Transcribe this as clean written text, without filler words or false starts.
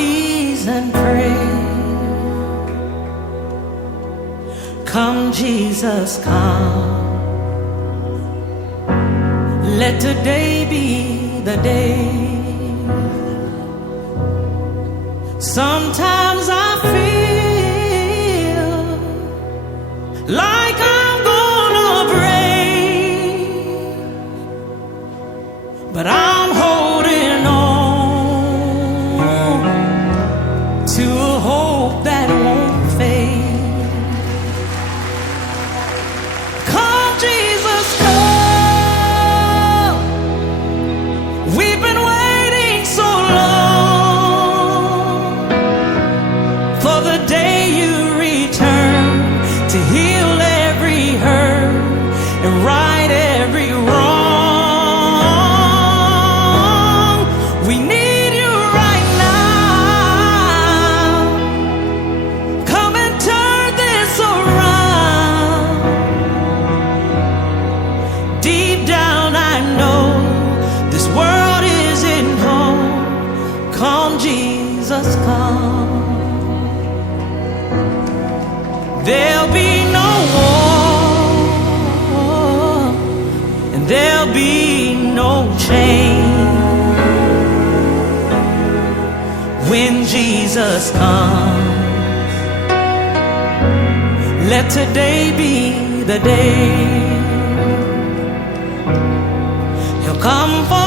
knees and pray. Come, Jesus, come. Let today be the day. Sometimes I feel like I'm gonna break, but I'm holding on to a hope that won't fade. Come, Jesus, come. We've been waiting so long for the day you return to heal every hurt and right every wrong. We need you right now. Come and turn this around. Deep down I know this world isn't home. Come, Jesus, come. There'll be no war, and there'll be no change when Jesus comes. Let today be the day. He'll come for